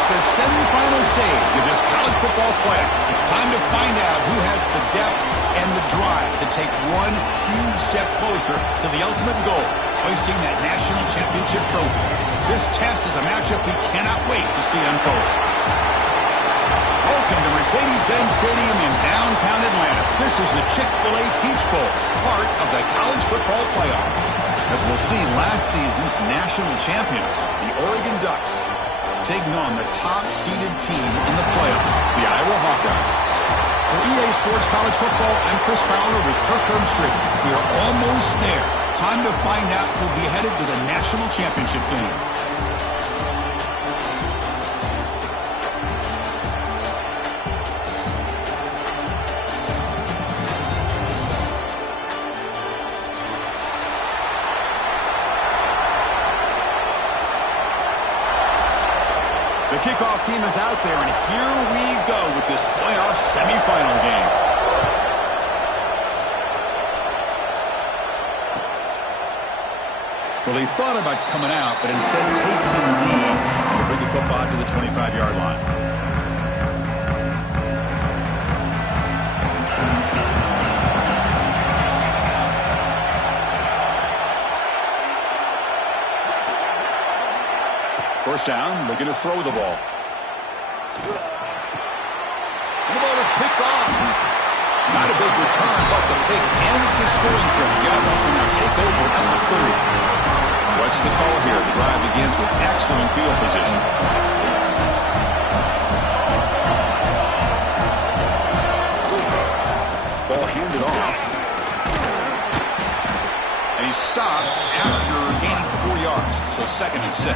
It's the semifinal stage of this college football playoff. It's time to find out who has the depth and the drive to take one huge step closer to the ultimate goal, hoisting that national championship trophy. This test is a matchup we cannot wait to see unfold. Welcome to Mercedes-Benz Stadium in downtown Atlanta. This is the Chick-fil-A Peach Bowl, part of the college football playoff. As we'll see, last season's national champions, the Oregon Ducks, taking on the top-seeded team in the playoff, the Iowa Hawkeyes. For EA Sports College Football, I'm Chris Fowler with Kirk Herbstreit. We are almost there. Time to find out who'll be headed to the national championship game. The kickoff team is out there, and here we go with this playoff semifinal game. Well, he thought about coming out, but instead takes in the lead to bring the football to the 25-yard line. First down, looking to throw the ball. And the ball is picked off. Not a big return, but the pick ends the scoring threat. The offense will now take over at the 30. What's the call here? The drive begins with excellent field position. Ball handed off. And he's stopped after gaining 4 yards. So 2nd and 6.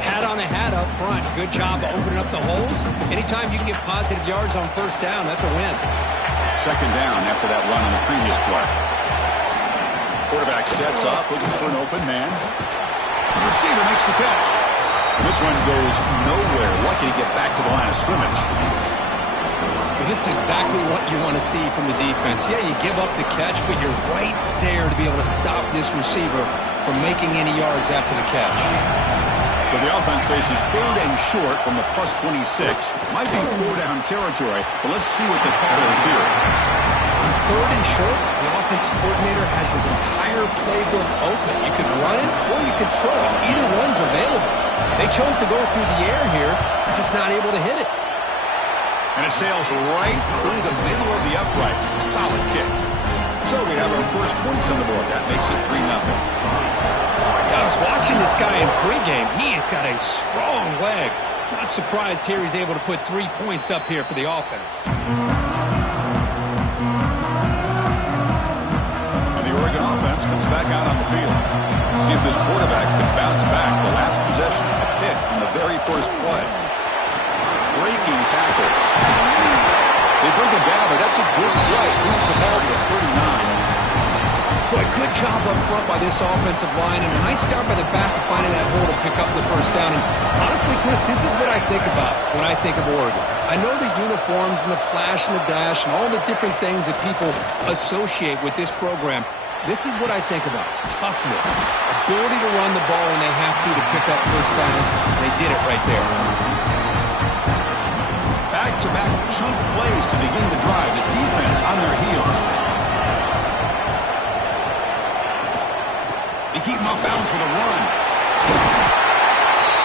Hat on the hat up front. Good job opening up the holes. Anytime you can get positive yards on first down, that's a win. 2nd down after that run on the previous play. Quarterback sets up, looking for an open man. The receiver makes the catch. And this one goes nowhere. Lucky to get back to the line of scrimmage. Well, this is exactly what you want to see from the defense. Yeah, you give up the catch, but you're right there to be able to stop this receiver from making any yards after the catch. So the offense faces 3rd and short from the plus 26. Might be 4-down territory, but let's see what the call is here. On 3rd and short, the offensive coordinator has his entire playbook open. You could run it or you could throw it. Either one's available. They chose to go through the air here, just not able to hit it. And it sails right through the middle of the uprights. Solid kick. So we have our first points on the board. That makes it 3-0. I was watching this guy in pregame. He has got a strong leg. Not surprised here he's able to put 3 points up here for the offense. And the Oregon offense comes back out on the field. See if this quarterback can bounce back. The last possession, a pick on the very first play. Breaking tackles. They bring him down, but that's a good play. Moves the ball to the 39. Boy, good job up front by this offensive line, and a nice job by the back of finding that hole to pick up the first down. And honestly, Chris, this is what I think about when I think of Oregon. I know the uniforms and the flash and the dash and all the different things that people associate with this program. This is what I think about. Toughness. Ability to run the ball when they have to pick up first downs. They did it right there. Back-to-back chunk plays to begin the drive. The defense on their heels. They keep him off balance with a run.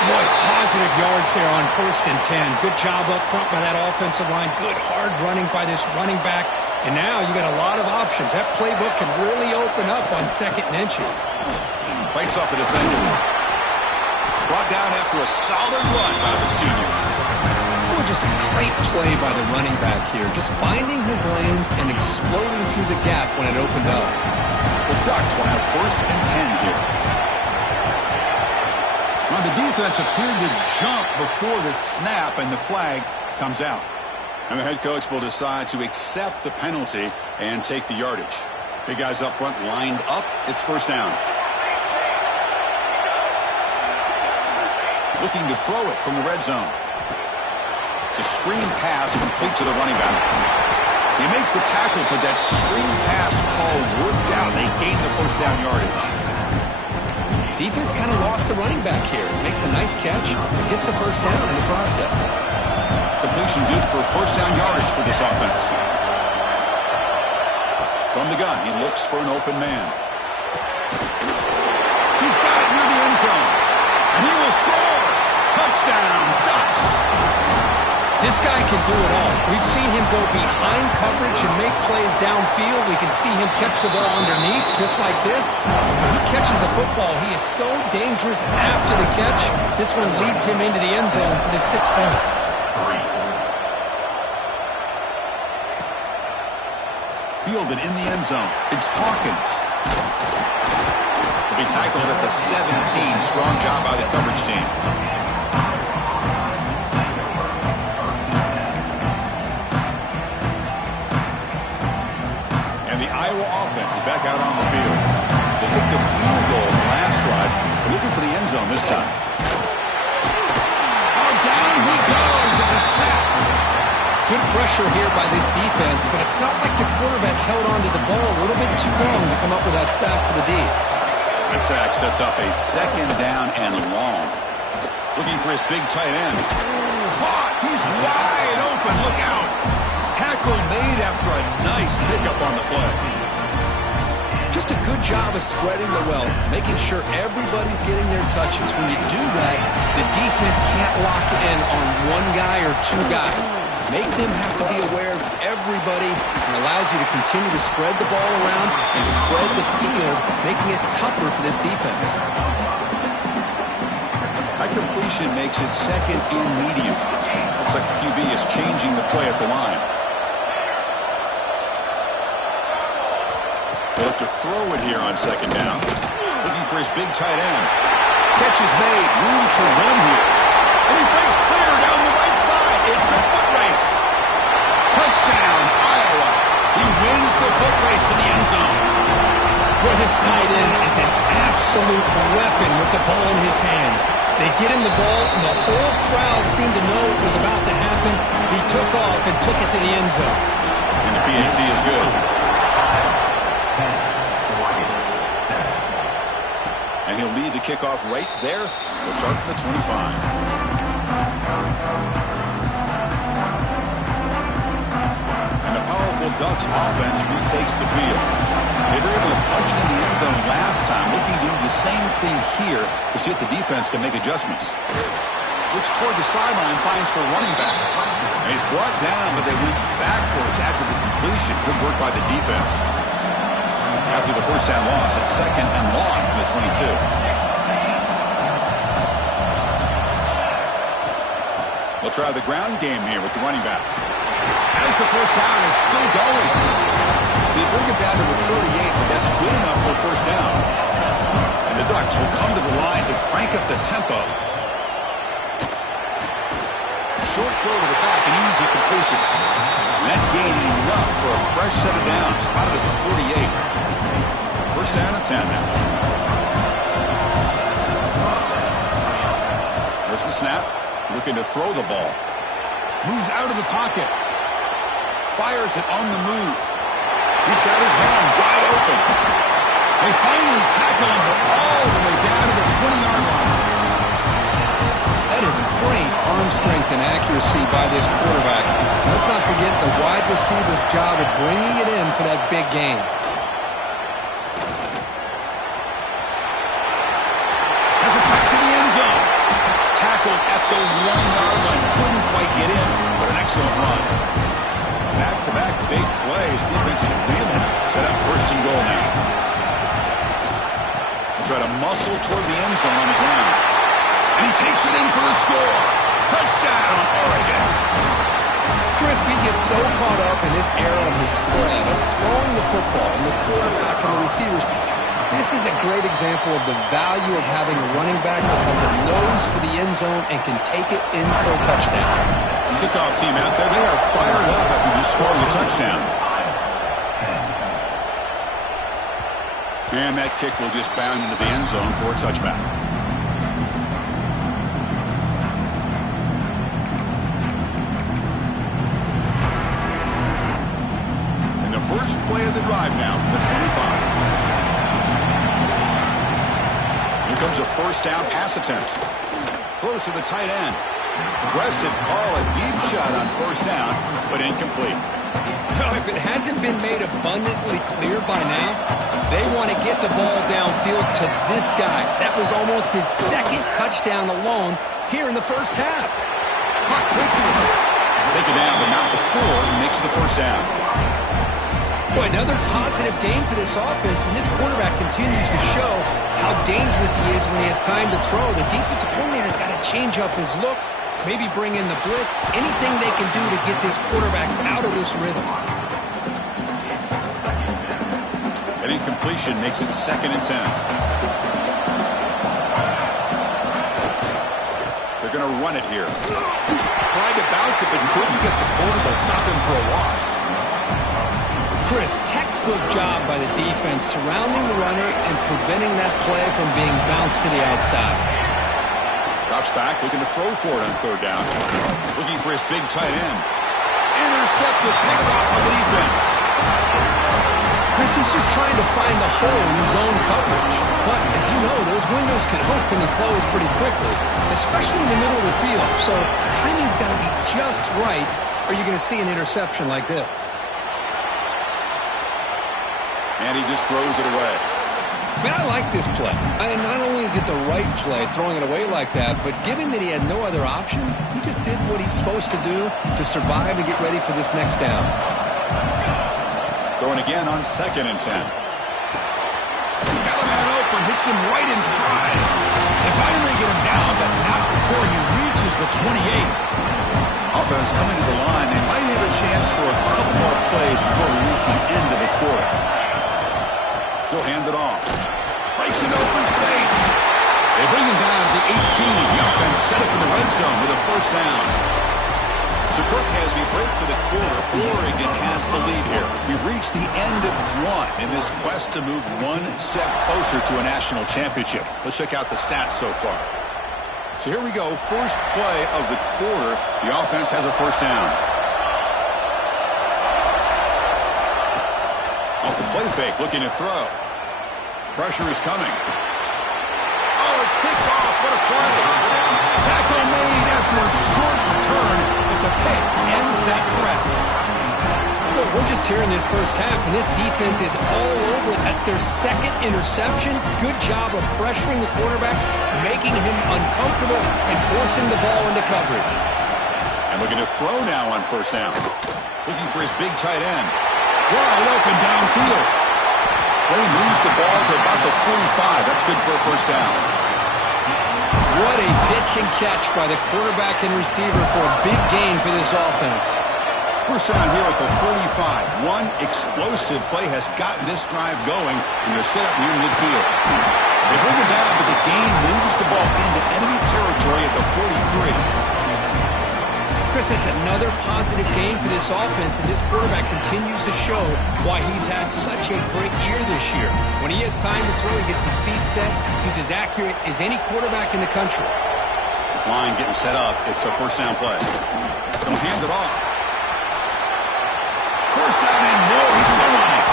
Boy, positive yards there on 1st and 10. Good job up front by that offensive line. Good hard running by this running back. And now you got a lot of options. That playbook can really open up on 2nd and inches. Bites off a defender. Brought down after a solid run by the senior. Boy, just a great play by the running back here. Just finding his lanes and exploding through the gap when it opened up. The Ducks will have 1st and 10 here. Now the defense appeared to jump before the snap, and the flag comes out. And the head coach will decide to accept the penalty and take the yardage. Big guys up front lined up. It's 1st down. Looking to throw it from the red zone. It's a screen pass complete to the running back. They make the tackle, but that screen pass call worked out. They gained the 1st down yardage. Defense kind of lost the running back here. Makes a nice catch and gets the first down in the process. Completion good for first down yardage for this offense. From the gun, he looks for an open man. He's got it near the end zone. And he will score. Touchdown, Ducks. This guy can do it all. We've seen him go behind coverage and make plays downfield. We can see him catch the ball underneath, just like this. When he catches a football, he is so dangerous after the catch. This one leads him into the end zone for the 6 points. Fielded in the end zone. It's Hawkins. He'll be tackled at the 17. Strong job by the coverage team. And the Iowa offense is back out on the field. They kicked a field goal in the last drive. They're looking for the end zone this time. Oh, down he goes. It's a sack. Good pressure here by this defense, but it felt like the quarterback held onto the ball a little bit too long to come up with that sack for the D. That sack sets up a second down and long. Looking for his big tight end. Caught! He's wide open. Look out! Tackle made after a nice pickup on the play. Just a good job of spreading the wealth, making sure everybody's getting their touches. When you do that, the defense can't lock in on one guy or two guys. Make them have to be aware of everybody, and allows you to continue to spread the ball around and spread the field, making it tougher for this defense. That completion makes it second and medium. Looks like the QB is changing the play at the line. They'll look to throw it here on second down. Looking for his big tight end. Catch is made. Room to run here. And he breaks clear down the right side. It's a foot race. Touchdown, Iowa. He wins the foot race to the end zone. But his tight end is an absolute weapon with the ball in his hands. They get him the ball, and the whole crowd seemed to know it was about to happen. He took off and took it to the end zone. And the PAT is good. And he'll lead the kickoff right there. He'll start from the 25. And the powerful Ducks offense retakes the field. They were able to punch it in the end zone last time, looking to do the same thing here to see if the defense can make adjustments. Looks toward the sideline, finds the running back. And he's brought down, but they went backwards after the completion. Good work by the defense. After the first down loss, it's second and long from the 22. They'll try the ground game here with the running back. As the first down is still going. They bring it down to the 38, but that's good enough for a first down. And the Ducks will come to the line to crank up the tempo. Short throw to the back, an easy completion. And that gain enough for a fresh set of downs, spotted at the 48. First down and 10 now. There's the snap. Looking to throw the ball. Moves out of the pocket. Fires it on the move. He's got his man wide open. They finally tackle him, but all the way down to the 20-yard line. That is great arm strength and accuracy by this quarterback. Let's not forget the wide receiver's job of bringing it in for that big gain. Has it back to the end zone. Tackled at the 1-yard line. Couldn't quite get in, but an excellent run. Back-to-back big plays. Defense is reeling. Set up first and goal now. We'll try to muscle toward the end zone on the ground. And he takes it in for the score. Touchdown, Oregon. Chris, we get so caught up in this era of the spread, of throwing the football and the quarterback and the receivers. This is a great example of the value of having a running back that has a nose for the end zone and can take it in for a touchdown. The kickoff team out there, they are fired up after just scoring a touchdown. And that kick will just bound into the end zone for a touchback. And the first play of the drive now from the 25. Here comes a first down pass attempt. Throws to the tight end. Aggressive call, a deep shot on first down, but incomplete. If it hasn't been made abundantly clear by now, they want to get the ball downfield to this guy. That was almost his second touchdown alone here in the first half. Caught quickly. Taken down, but not before he makes the first down. Boy, another positive game for this offense, and this quarterback continues to show how dangerous he is when he has time to throw. The defensive coordinator's got to change up his looks, maybe bring in the blitz, anything they can do to get this quarterback out of this rhythm. An incompletion makes it 2nd and 10. They're going to run it here. Tried to bounce it, but couldn't get the corner. They'll stop him for a loss. Chris, textbook job by the defense surrounding the runner and preventing that play from being bounced to the outside. Drops back, looking to throw for it on 3rd down. Looking for his big tight end. Intercepted, picked off by the defense. Chris, he's just trying to find the hole in his own coverage. But, as you know, those windows can open and close pretty quickly, especially in the middle of the field. So, timing's got to be just right, or you're going to see an interception like this. And he just throws it away. Man, I like this play. And not only is it the right play, throwing it away like that, but given that he had no other option, he just did what he's supposed to do to survive and get ready for this next down. Throwing again on 2nd and 10. Got a man open, hits him right in stride. They finally get him down, but not before he reaches the 28. Offense coming to the line. They might have a chance for a couple more plays before we reach the end of the quarter. He'll hand it off. Breaks an open space. They bring him down at the 18. The offense set up in the red zone with a first down. So Kirk, as we break for the quarter, Oregon has the lead here. We've reached the end of one in this quest to move one step closer to a national championship. Let's check out the stats so far. So here we go. First play of the quarter. The offense has a first down. Off the play fake, looking to throw. Pressure is coming. Oh, it's picked off. What a play. Tackle made after a short return, but the pick ends that threat. Well, we're just here in this first half, and this defense is all over it. That's their 2nd interception. Good job of pressuring the quarterback, making him uncomfortable, and forcing the ball into coverage. And looking to throw now on first down. Looking for his big tight end. Wide open downfield. They moves the ball to about the 45. That's good for a first down. What a pitch and catch by the quarterback and receiver for a big gain for this offense. First down here at the 45. One explosive play has gotten this drive going, and they're set up near midfield. They bring it down, but the gain moves the ball into enemy territory at the 43. Chris, it's another positive game for this offense, and this quarterback continues to show why he's had such a great year this year. When he has time to throw, he gets his feet set. He's as accurate as any quarterback in the country. This line getting set up. It's a first down play. They'll hand it off. First down and more. He's still on it.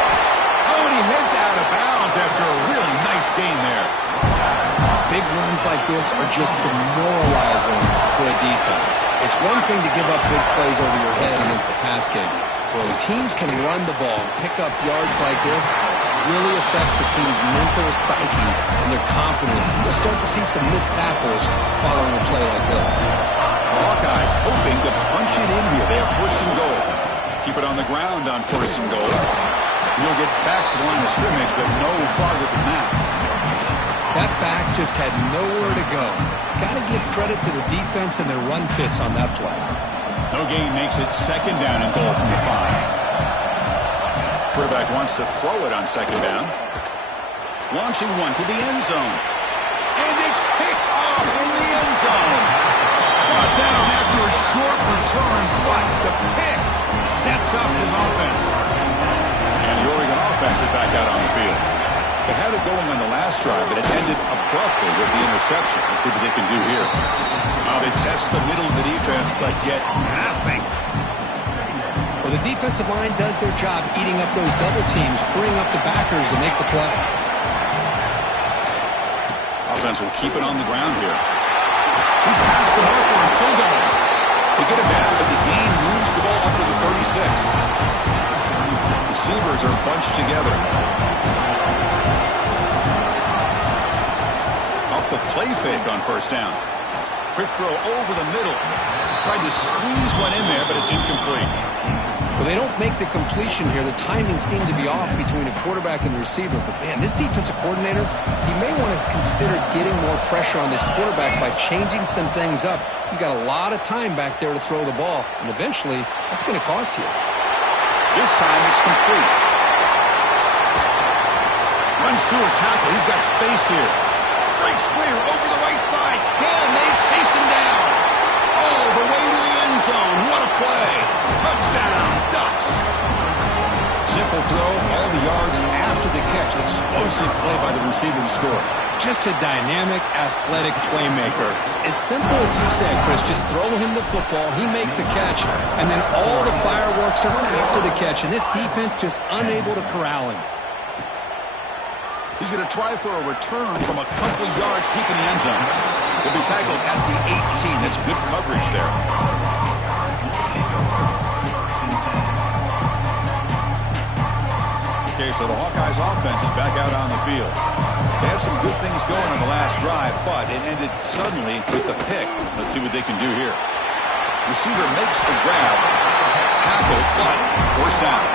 Oh, and he heads out of bounds after a really nice gain there. Big runs like this are just demoralizing for a defense. It's one thing to give up big plays over your head against the pass game. When teams can run the ball, pick up yards like this, it really affects the team's mental psyche and their confidence. And you'll start to see some missed tackles following a play like this. The Hawkeyes hoping to punch it in here. They have first and goal. Keep it on the ground on first and goal. He'll get back to the line of scrimmage, but no farther than that. That back just had nowhere to go. Got to give credit to the defense and their run fits on that play. No gain makes it second down and goal from the 5. Quarterback wants to throw it on second down. Launching one to the end zone. And it's picked off in the end zone. Brought down after a short return, but the pick sets up his offense. And the Oregon offense is back out on the field. They had it going on the last drive, but it ended abruptly with the interception. Let's see what they can do here. They test the middle of the defense, but get nothing. Well, the defensive line does their job eating up those double teams, freeing up the backers to make the play. defense will keep it on the ground here. He's past the marker and still going. They get it back, but the gain moves the ball up to the 36. Receivers are bunched together. Off the play fake on first down. Quick throw over the middle. Tried to squeeze one in there, but it's incomplete. Well, they don't make the completion here. The timing seemed to be off between a quarterback and receiver. But, man, this defensive coordinator, he may want to consider getting more pressure on this quarterback by changing some things up. He's got a lot of time back there to throw the ball, and eventually that's going to cost you. This time it's complete. Runs through a tackle. He's got space here. Breaks clear over the right side. Can they chase him down? All the way to the end zone. What a play. Touchdown, Ducks. Simple throw, all the yards after the catch. Explosive play by the receiver to score. Just a dynamic, athletic playmaker. As simple as you said, Chris, just throw him the football, he makes a catch, and then all the fireworks are after the catch, and this defense just unable to corral him. He's going to try for a return from a couple of yards deep in the end zone. He'll be tackled at the 18. That's good coverage there. Okay, so the Hawkeyes offense is back out on the field. They had some good things going on the last drive, but it ended suddenly with the pick. Let's see what they can do here. Receiver makes the grab. Tackle, but first down.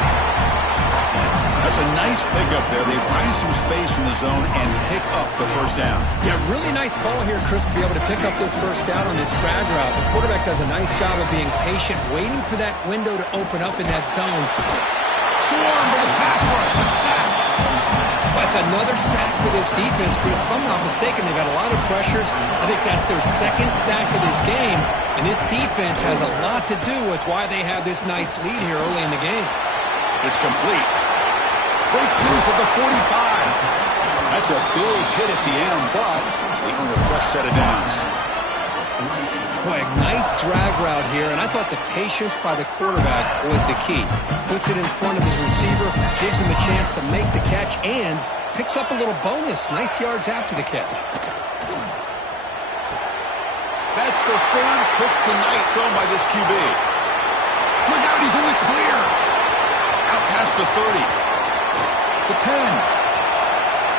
That's a nice pickup there. They find some space in the zone and pick up the first down. Yeah, really nice call here, Chris, to be able to pick up this first down on this drag route. The quarterback does a nice job of being patient, waiting for that window to open up in that zone. Swarm with a pass rush, a sack. That's another sack for this defense, Chris. If I'm not mistaken, they've got a lot of pressures. I think that's their second sack of this game. And this defense has a lot to do with why they have this nice lead here early in the game. It's complete. Breaks loose at the 45. That's a big hit at the end, but they earn a fresh set of downs. Boy, a nice drag route here, and I thought the patience by the quarterback was the key. Puts it in front of his receiver, gives him a chance to make the catch, and picks up a little bonus. Nice yards after the catch. That's the third pick tonight thrown by this QB. Look out, he's in the clear. Out past the 30. The 10.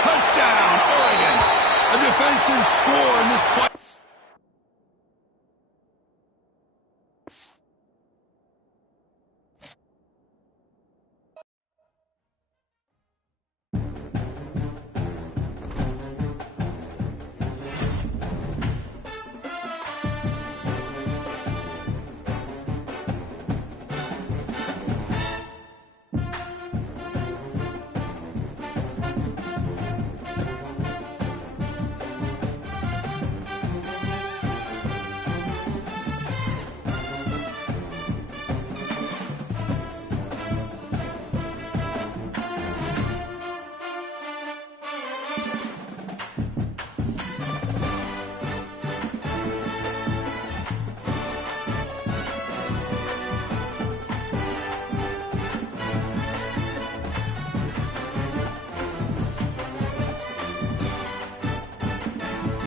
Touchdown, Oregon. A defensive score in this play.